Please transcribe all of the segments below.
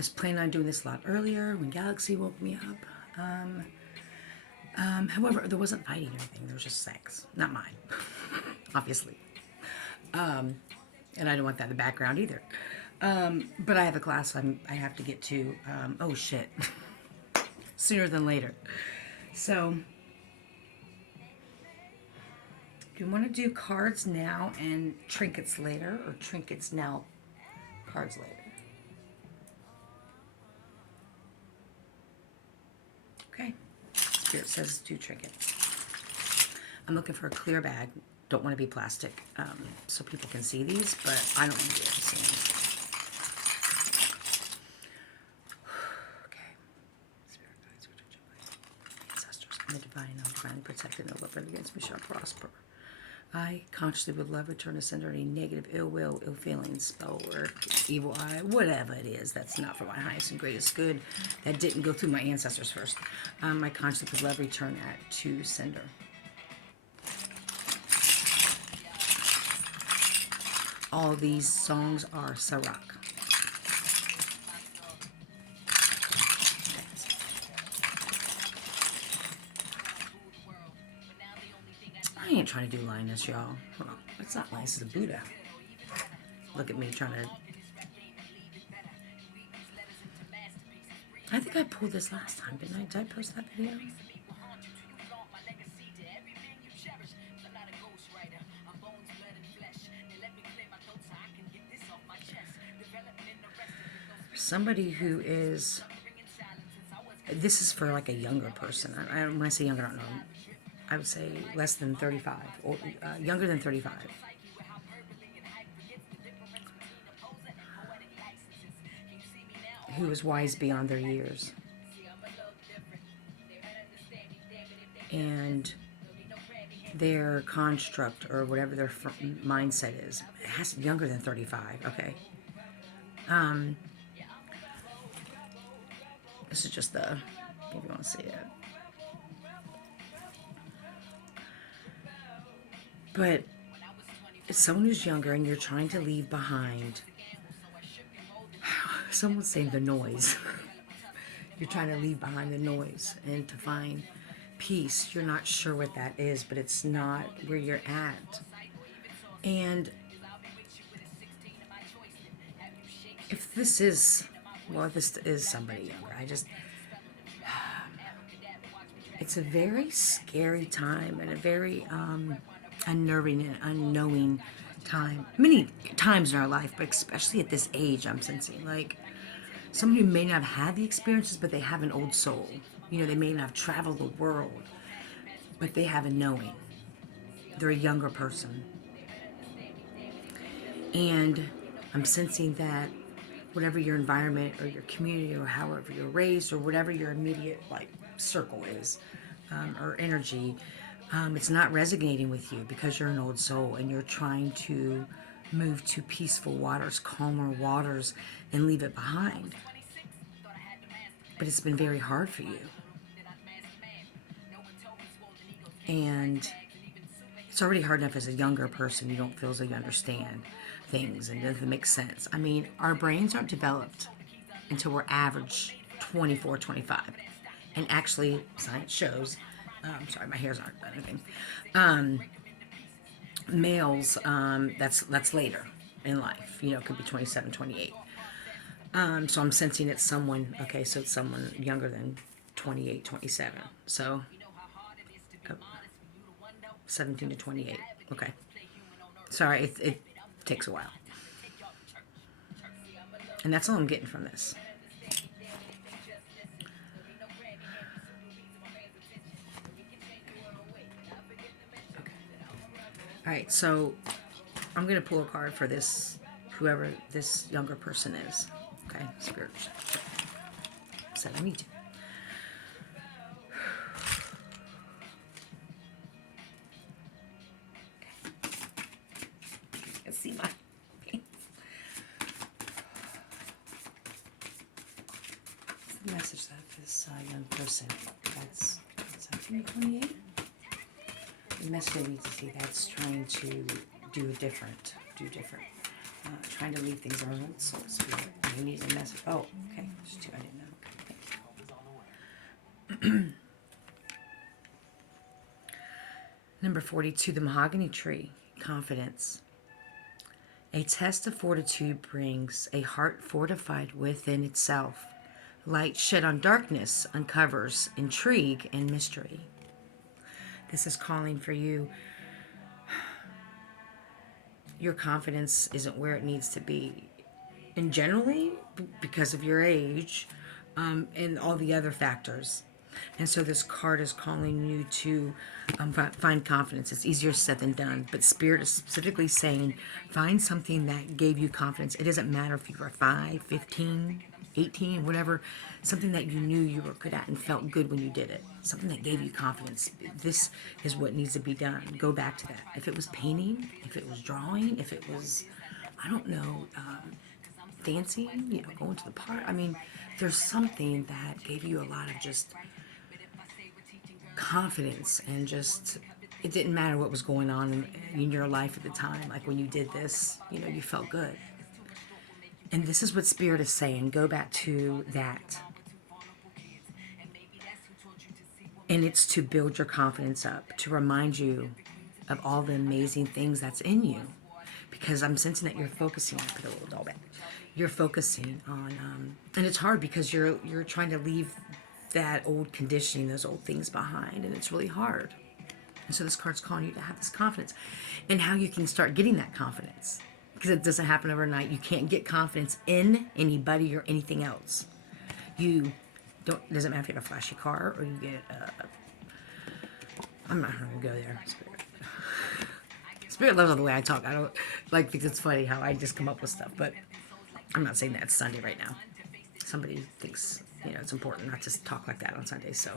was planning on doing this a lot earlier when Galaxy woke me up. However, there wasn't fighting or anything. There was just sex. Not mine, obviously. And I don't want that in the background either. But I have a class I have to get to. Oh, shit. Sooner than later. So, do you want to do cards now and trinkets later? Or trinkets now, cards later? Okay. Spirit says do trinkets. I'm looking for a clear bag. Don't want to be plastic, so people can see these, but I don't want to be able to see them. Okay. Spirit guides, ancestors, and the divine, I'm divinely protected, no weapon against me shall prosper. I consciously would love return to sender any negative ill will, ill feelings, spell work, evil eye, whatever it is that's not for my highest and greatest good, that didn't go through my ancestors first. I consciously would love return that to sender. All these songs are Sarak. I ain't trying to do lioness, y'all. Hold on. That's not lioness, it's a Buddha. Look at me trying to... I think I pulled this last time, didn't I? Did I post that video? Somebody who is... This is for like a younger person. When I say younger, I don't know. I would say less than 35, or younger than 35. Who is wise beyond their years. And their construct, or whatever their mindset is, it has to be younger than 35, okay? This is just the, if you want to see it. But it's someone who's younger and you're trying to leave behind, someone's saying the noise. You're trying to leave behind the noise and to find peace. You're not sure what that is, but it's not where you're at. And if this is, well, if this is somebody younger, it's a very scary time and a very unnerving and unknowing time. Many times in our life, but especially at this age, I'm sensing, like, someone who may not have had the experiences, but they have an old soul. You know, they may not have traveled the world, but they have a knowing. They're a younger person. And I'm sensing that whatever your environment or your community or however you're raised or whatever your immediate, like, circle is, or energy, it's not resonating with you because you're an old soul and you're trying to move to peaceful waters, calmer waters, and leave it behind. But it's been very hard for you. And it's already hard enough as a younger person. You don't feel as though you understand things and it doesn't make sense. I mean, our brains aren't developed until we're average 24, 25. And actually, science shows, sorry, my hair's aren't anything. Males, that's later in life. You know, it could be 27, 28. So I'm sensing it's someone, okay, so it's someone younger than 28, 27. So, 17 to 28. Okay. Sorry, it takes a while. And that's all I'm getting from this. Alright, so I'm going to pull a card for this, whoever this younger person is. Okay, Spirit said I need to. Okay. You can see my face. What's the message that this young person, that's 28? The message I need to see, that's trying to do different, trying to leave things on soul spirit. You need a message. Oh, okay. Just two, I didn't know. Number 42, the mahogany tree, confidence. A test of fortitude brings a heart fortified within itself. Light shed on darkness uncovers intrigue and mystery. This is calling for you. Your confidence isn't where it needs to be. And generally, because of your age, and all the other factors. And so this card is calling you to find confidence. It's easier said than done. But Spirit is specifically saying, find something that gave you confidence. It doesn't matter if you were 5, 15, 18, whatever. Something that you knew you were good at and felt good when you did it. Something that gave you confidence. This is what needs to be done. Go back to that. If it was painting, if it was drawing, if it was, I don't know, dancing, going to the park. I mean, there's something that gave you a lot of just confidence and just, it didn't matter what was going on in your life at the time. Like when you did this, you felt good. And this is what Spirit is saying. Go back to that. And it's to build your confidence up, to remind you of all the amazing things that's in you. Because I'm sensing that you're focusing, I put a little doll back. You're focusing on, and it's hard because you're trying to leave that old conditioning, those old things behind, and it's really hard. And so this card's calling you to have this confidence, and how you can start getting that confidence, because it doesn't happen overnight. You can't get confidence in anybody or anything else. You don't. It doesn't matter if you have a flashy car or you get. I'm not going to go there. Spirit loves the way I talk. I don't think it's funny how I just come up with stuff, but I'm not saying that it's Sunday right now. Somebody thinks, it's important not to talk like that on Sunday. So,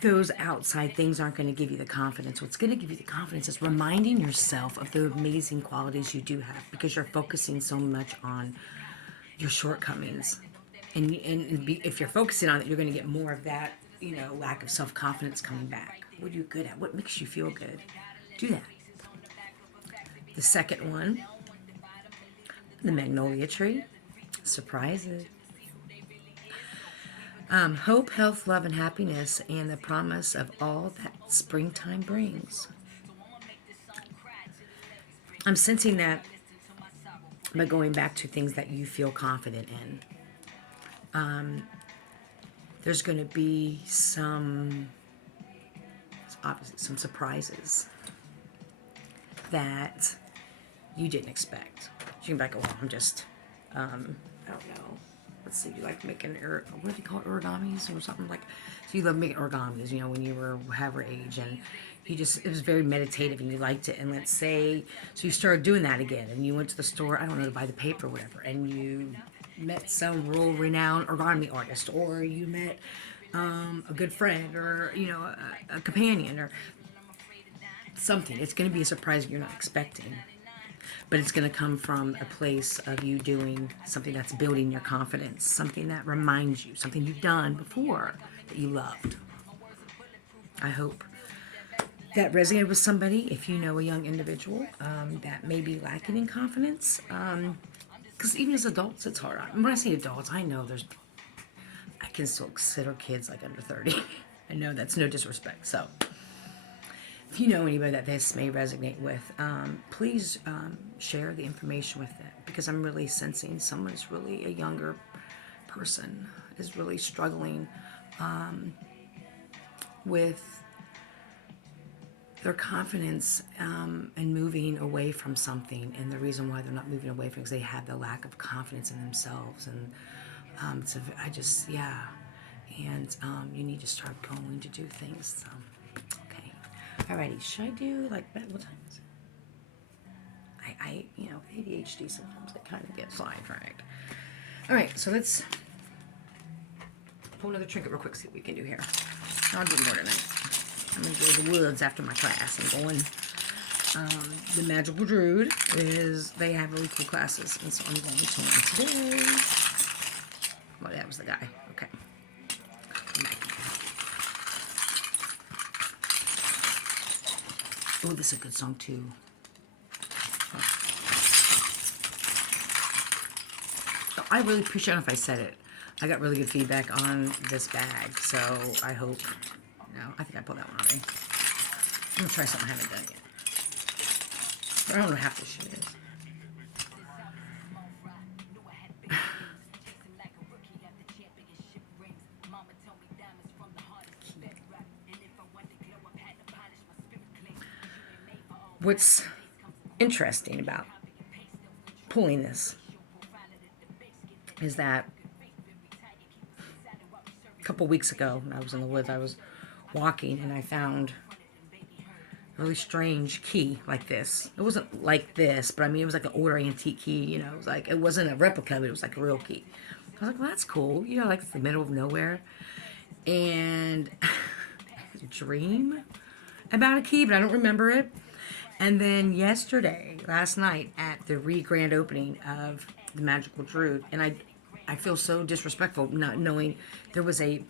those outside things aren't going to give you the confidence. What's going to give you the confidence is reminding yourself of the amazing qualities you do have, because you're focusing so much on your shortcomings. And if you're focusing on it, you're going to get more of that, lack of self-confidence coming back. What are you good at? What makes you feel good? Do that. The second one, the magnolia tree, surprises. Hope, health, love, and happiness, and the promise of all that springtime brings. I'm sensing that by going back to things that you feel confident in. There's going to be some surprises that you didn't expect. You can be like, I'm just, I don't know. Let's see, you like making, what do you call it, origamis or something like? So you love making origamis, when you were however age, and it was very meditative and you liked it. And let's say, so you started doing that again, and you went to the store, I don't know, to buy the paper or whatever, and you met some world-renowned origami artist, or you met a good friend, or a companion, or something. It's going to be a surprise you're not expecting, but it's going to come from a place of you doing something that's building your confidence, something that reminds you, something you've done before that you loved. I hope that resonated with somebody. If you know a young individual that may be lacking in confidence, because even as adults, it's hard. When I say adults, I know I can still consider kids like under 30. I know that's no disrespect. So if you know anybody that this may resonate with, please share the information with them, because I'm really sensing someone's really a younger person is really struggling with their confidence and moving away from something. And the reason why they're not moving away from it is they have the lack of confidence in themselves. And And you need to start going to do things. So, okay. Alrighty. Should I do what time is it? I ADHD sometimes I kind of get sidetracked. Alright, so let's pull another trinket real quick, see what we can do here. I'll do more tonight. I'm going to go to the woods after my class. I'm going. The Magical Druid they have really cool classes, and so I'm going to one today. Well, that was the guy. Okay. Oh, this is a good song, too. I really appreciate it if I said it. I got really good feedback on this bag, so I hope. No, I think I pulled that one already. I'm gonna try something I haven't done yet. I don't know half this shit is. What's interesting about pulling this is that a couple weeks ago, when I was in the woods, I was walking and I found a really strange key like this. It wasn't like this, but I mean, it was like an older antique key. You know, it was like it wasn't a replica, but it was like a real key. I was like, well, that's cool. You know, like the middle of nowhere, and dream about a key, but I don't remember it. And then yesterday, last night, at the grand opening of the Magical Truth, and I feel so disrespectful not knowing there's a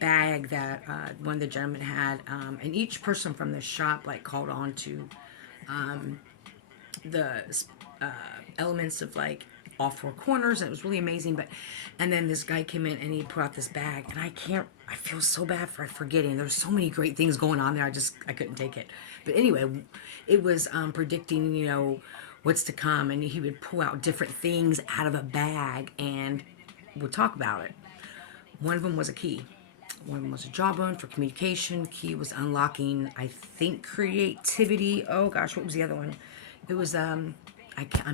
bag that one of the gentlemen had, and each person from the shop like called on to the elements of like all four corners, and it was really amazing. But and then this guy came in and he put out this bag, and I feel so bad for forgetting. There's so many great things going on there. I couldn't take it. But anyway, it was predicting, you know, what's to come, and he would pull out different things out of a bag and would talk about it. One of them was a key. One of them was a jawbone for communication. Key was unlocking, I think, creativity. Oh gosh, what was the other one? It was I'm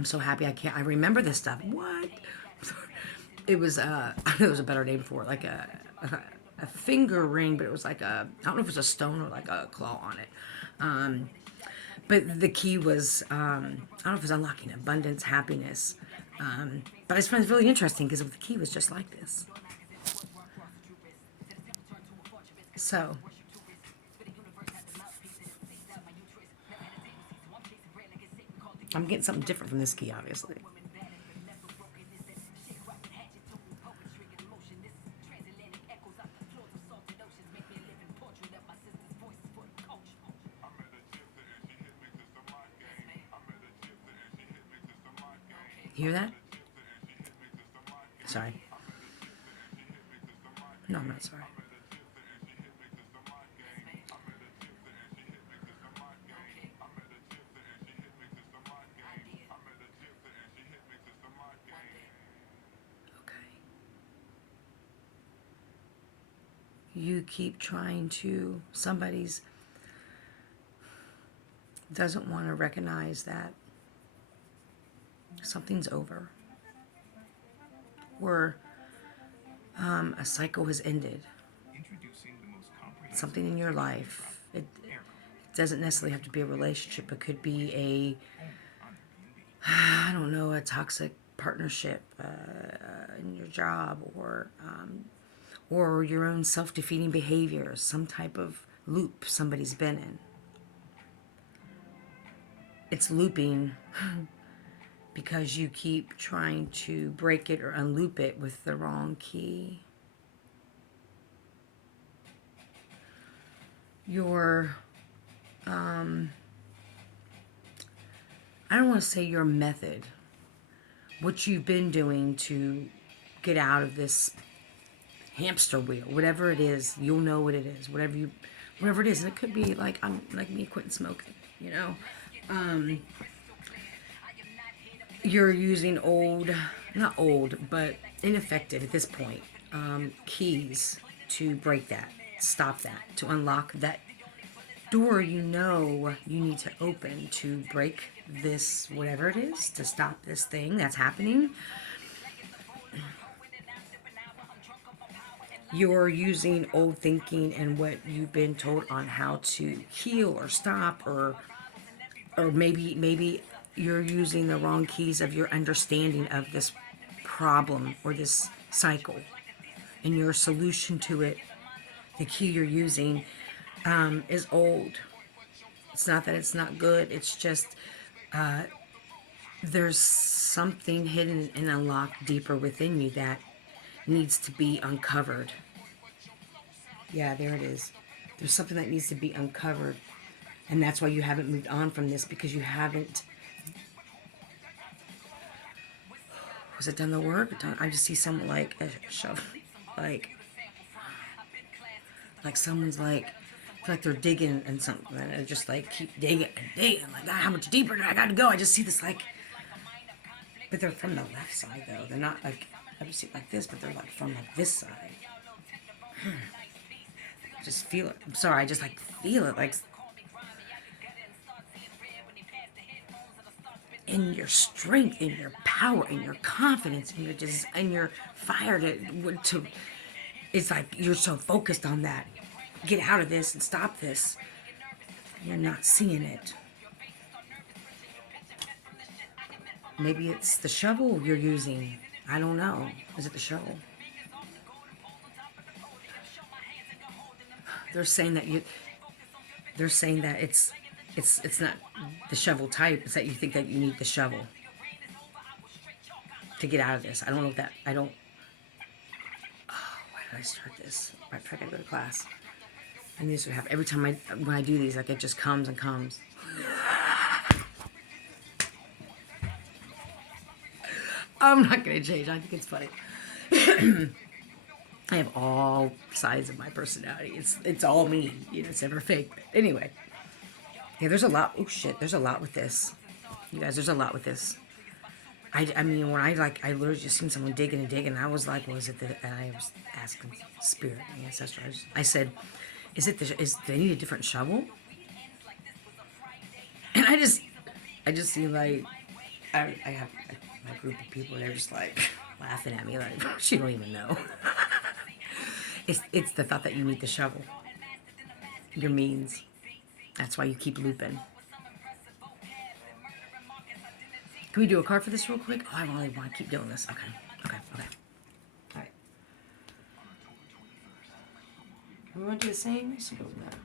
so happy I remember this stuff. What? It was I know there was a better name for it, like a finger ring, but it was like I don't know if it was a stone or like a claw on it. But the key was I don't know if it was unlocking abundance, happiness. But I just find it really interesting because the key was just like this. So I'm getting something different from this key, obviously. You hear that? Sorry. No, I'm not sorry. Okay. You keep trying to, somebody's doesn't want to recognize that something's over, or a cycle has ended. Something in your life. It doesn't necessarily have to be a relationship. It could be I don't know, a toxic partnership in your job, or your own self-defeating behavior, some type of loop somebody's been in. It's looping because you keep trying to break it or unloop it with the wrong key. Your, I don't want to say your method, what you've been doing to get out of this hamster wheel, whatever it is, you'll know what it is, whatever it is. And it could be like, I'm like me quitting smoking, you know. You're using not old, but ineffective at this point, keys to break that, stop that, to unlock that door you know you need to open to break this, whatever it is, to stop this thing that's happening. You're using old thinking and what you've been told on how to heal or stop, or maybe you're using the wrong keys of your understanding of this problem or this cycle, and your solution to it, the key you're using, is old. It's not that it's not good, it's just there's something hidden and unlocked deeper within you that needs to be uncovered. Yeah, there it is. There's something that needs to be uncovered, and that's why you haven't moved on from this, because you haven't Was it done the work? I just see someone like a shovel, like someone's like they're digging and something, and just like keep digging and digging. Like, God, how much deeper do I got to go? I just see this like, but they're from the left side though. They're not like I just see it like this, but they're like from like this side. Just feel it. I'm sorry, I just like feel it like in your strength, in your power, in your confidence, in your fire to. It's like you're so focused on that. Get out of this and stop this. You're not seeing it. Maybe it's the shovel you're using. I don't know. Is it the shovel? They're saying that you. They're saying that it's not the shovel type. It's that you think that you need the shovel to get out of this. I don't know if that. I don't. Oh, why did I start this? I gotta go to class. And this would happen every time when I do these. Like, it just comes and comes. I'm not gonna change. I think it's funny. I have all sides of my personality. It's all me. You know, it's never fake. But anyway, yeah, there's a lot. Oh shit, there's a lot with this. You guys, there's a lot with this. I mean, when I literally just seen someone digging and digging. I was like, was it the? And I was asking spirit, my ancestor. I said, is it the? Is they need a different shovel? And I just see like, I have my group of people. They're just like laughing at me, like she don't even know. It's the thought that you need the shovel. Your means. That's why you keep looping. Can we do a card for this real quick? Oh, I really want to keep doing this. Okay. All right. We want to do the same? Let's go with that.